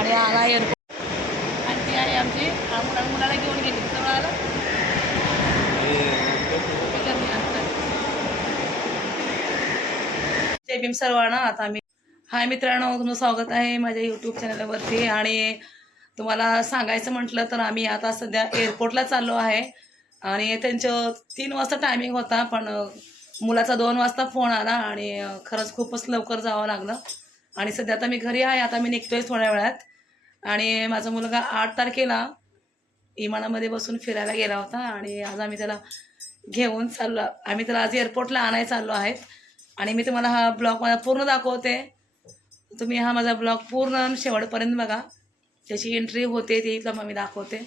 आणि आला एअरपोर्ट आणि ती आहे आमची मुला मुलाला घेऊन गेली. सगळं आलं. जय भीम सर्वांना आता मी हाय मित्रांनो तुमचं स्वागत आहे माझ्या यूट्यूब चॅनलवरती आणि तुम्हाला सांगायचं म्हटलं तर आम्ही आता सध्या एअरपोर्टला चाललो आहे. आणि त्यांचं तीन वाजता टायमिंग होता पण मुलाचा दोन वाजता फोन आला आणि खरंच खूपच लवकर जावं लागलं. आणि सध्या आता मी घरी आहे आता मी निघतोय थोड्या वेळात. आणि माझा मुलगा आठ तारखेला विमानामध्ये बसून फिरायला गेला होता आणि आज आम्ही त्याला घेऊन चाललो आम्ही त्याला आज एअरपोर्टला आणायला चाललो आहेत. आणि मी तुम्हाला हा ब्लॉग मला पूर्ण दाखवते. तुम्ही हा माझा ब्लॉग पूर्ण शेवटपर्यंत बघा. त्याची एंट्री होते ती मग मी दाखवते.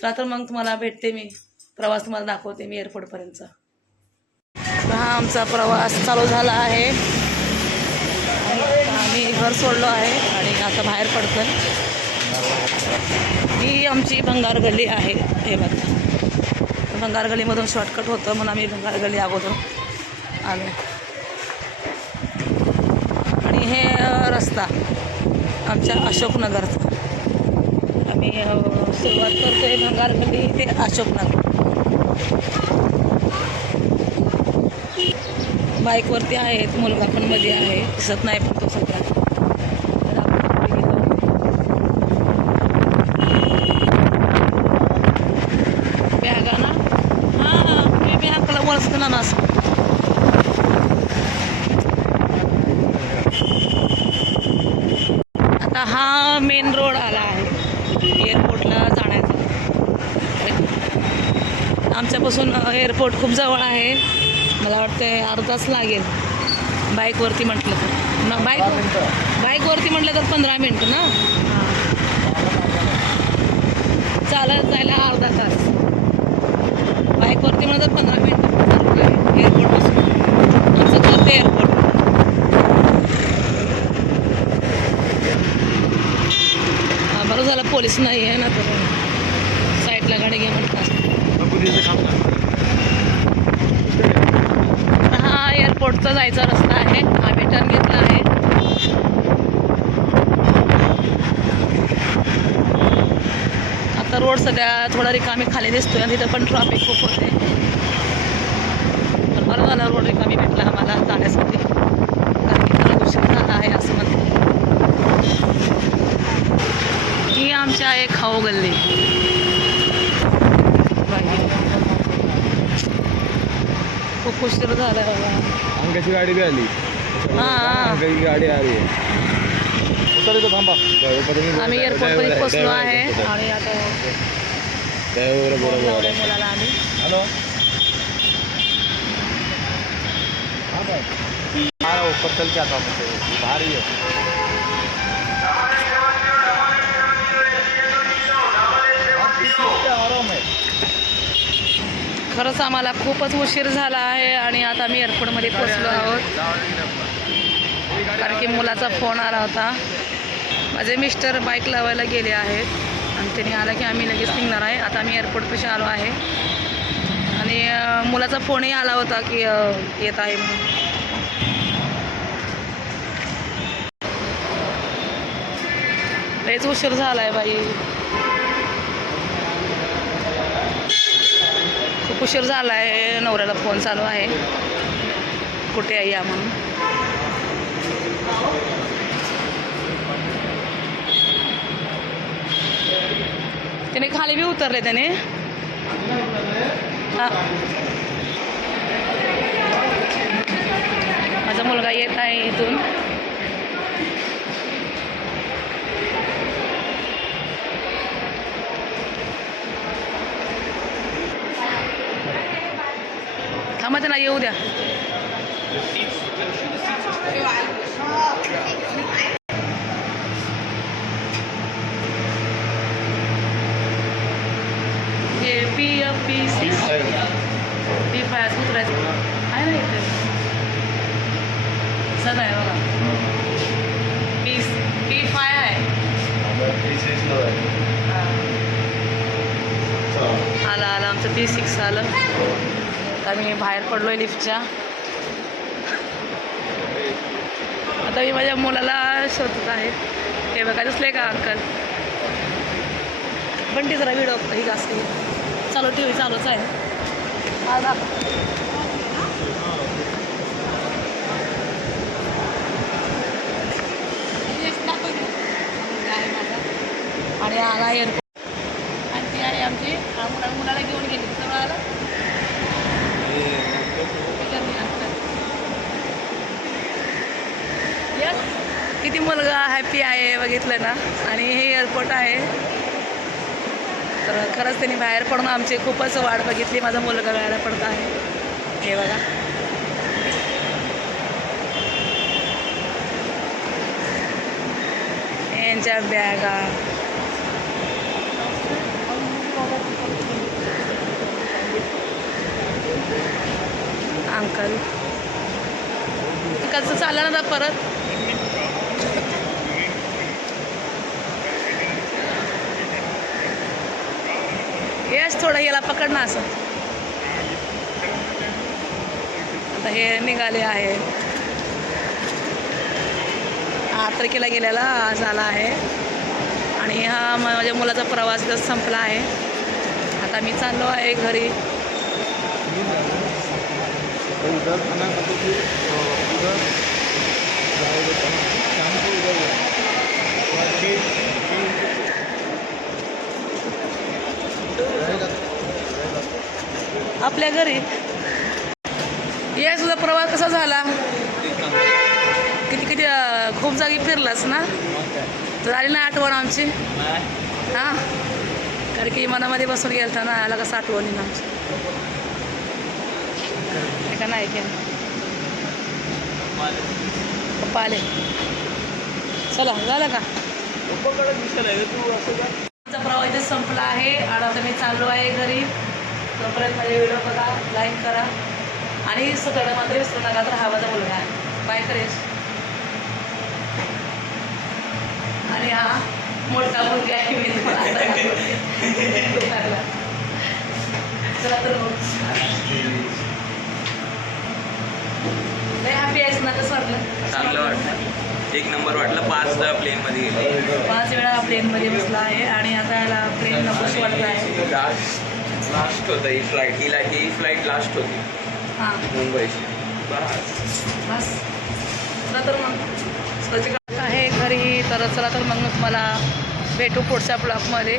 चला तर मग तुम्हाला भेटते मी. प्रवास तुम्हाला दाखवते मी एअरपोर्टपर्यंतचा तर हा आमचा प्रवास चालू झाला आहे. आम्ही घर सोडलो आहे आणि आता बाहेर पडतोय. ही आमची भंगार गल्ली आहे. हे बघा. भंगार गल्लीमधून शॉर्टकट होतं म्हणून आम्ही भंगार गल्ली अगोदर आलो. आणि हे रस्ता आमच्या अशोकनगरचा आम्ही अ, सुरुवात करतोय भंगार गल्ली ते अशोकनगर. बाईकवरती आहेत मुलगा पण मध्ये आहे दिसत नाही पण तो सगळा बॅगा ना? हां मी बॅगला वळसतं ना असं. आता हा मेन रोड आला आहे. एअरपोर्टला जाण्याचा. आमच्यापासून एअरपोर्ट खूप जवळ आहे. मला वाटतं अर्धा तास लागेल. बाईकवरती म्हटलं तर. ना बाईक बाईकवरती म्हटलं तर पंधरा मिनटं ना? चालत जायला अर्धा तास. बाईकवरती म्हटलं तर पंधरा मिनटं. एअरपोर्टपासून आमचं घर ते एअरपोर्ट हा, बरं झालं पोलीस नाही आहे ना तर. साईडला गाडी घे म्हणतात हा एअरपोर्टचा जायचा रस्ता आहे. आम्ही टर्न घेतला आहे. आता रोड सगळ्या थोडा रिकामी खाली दिसतोय आणि तिथं पण ट्रॉफिक खूप होते. पण बरं झालं रोड रिकामी भेटला आम्हाला जाण्यासाठी. कारण की उशीर झाला आहे असं म्हणते ही आमची आहे खाऊ गल्ली. खूप उशीर झाला बाबा. अंगाची गाडी बी आली. अंगाची गाडी आली. इथं थांबा. आम्ही एअरपोर्टमध्ये पोचलो आहे आणि आता मुलाला आम्ही. हॅलो. ऊपर चल के आता हूँ मैं बाहर ही खरंच आम्हाला खूपच उशीर झाला आहे आणि आता आम्ही एअरपोर्टमध्ये पोचलो आहोत. कारण की मुलाचा फोन आला होता. माझे मिस्टर बाईक लावायला गेले आहेत. आणि त्यांनी आला की आम्ही लगेच निघणार आहे. आता आम्ही एअरपोर्टपाशी आलो आहे. आणि मुलाचा फोनही आला होता की येत आहे म्हणून. लयच उशीर झाला आहे बाई. उशीर झाला आहे नवऱ्याला फोन चालू आहे. कुठे आहे या म्हणून? त्याने खाली बी उतरले त्याने. माझा मुलगा येत आहे इथून थांबा त्यांना येऊ द्या हे P F P six P five असं उतरायचं आहे ना इथे सगळं आहे बघा पी पी फाय आहे हा. आलं आलं. आमचं पी सिक्स आलं. आता मी बाहेर पडलोय लिफ्टच्या. आता मी माझ्या मुलाला शोधत आहे. हे बघा दिसले का अंकल? पण ती जरा व्हिडिओ ही असते चालू टी व्ही चालूच आहे. आता आणि आला एअरपोर्ट आणि ती आहे आमची आ, मुला मुलाला घेऊन गेली सगळं आलं Yes. किती मुलगा हॅपी आहे बघितलं ना? आणि हे एअरपोर्ट आहे. तर खरंच त्यांनी बाहेर पडून आमची खूपच वाट बघितली. माझा मुलगा बाहेर पडत आहे. हे बघा. यांच्या बॅगा अंकल. अंकलचं चाललं ना परत? यश थोडं याला पकड ना असं. आता हे निघाले आहे. आठ तारखेला गेलेला झाला आहे. आणि हा म- माझ्या मुलाचा प्रवास जर संपला आहे. आता मी चाललो आहे घरी. उधर आपल्या घरी. या सुद्धा प्रवास कसा झाला? किती किती खूप जागी फिरलास ना? तर आली ना आठवण आमची. हां? कारण की मनामध्ये बसून गेलता ना आला कसं आठवण येईल आमची का नाही की पप्पा आले. चला झालं का? आमचा प्रवास इथे संपला आहे. आणि आता मी चाललो आहे घरी. तोपर्यंत माझे व्हिडिओ बघा लाईक करा. आणि सगळं मात्र विसरू नका तर हा माझा मुलगा बाय करेश आणि हा मोठा मुलगा आहे मी. चला तर मग. हॅपी आहेस ना कसं वाटलं चांगलं वाटलं. एक नंबर वाटलं पाच प्लेनमध्ये गेले. पाच वेळा प्लेनमध्ये बसला आहे आणि आता याला प्लेन नकोस वाटत आहे. लास्ट होतं ही फ्लाईट हिला ही फ्लाईट लास्ट होती. हां. मुंबईची. बस. चला तर मग. आहे घरी तर चला तर मग तुम्हाला भेटू पुढच्या ब्लॉकमध्ये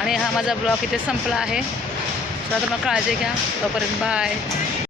आणि हा माझा ब्लॉक इथे संपला आहे. चला तर मग काळजी घ्या. तोपर्यंत बाय.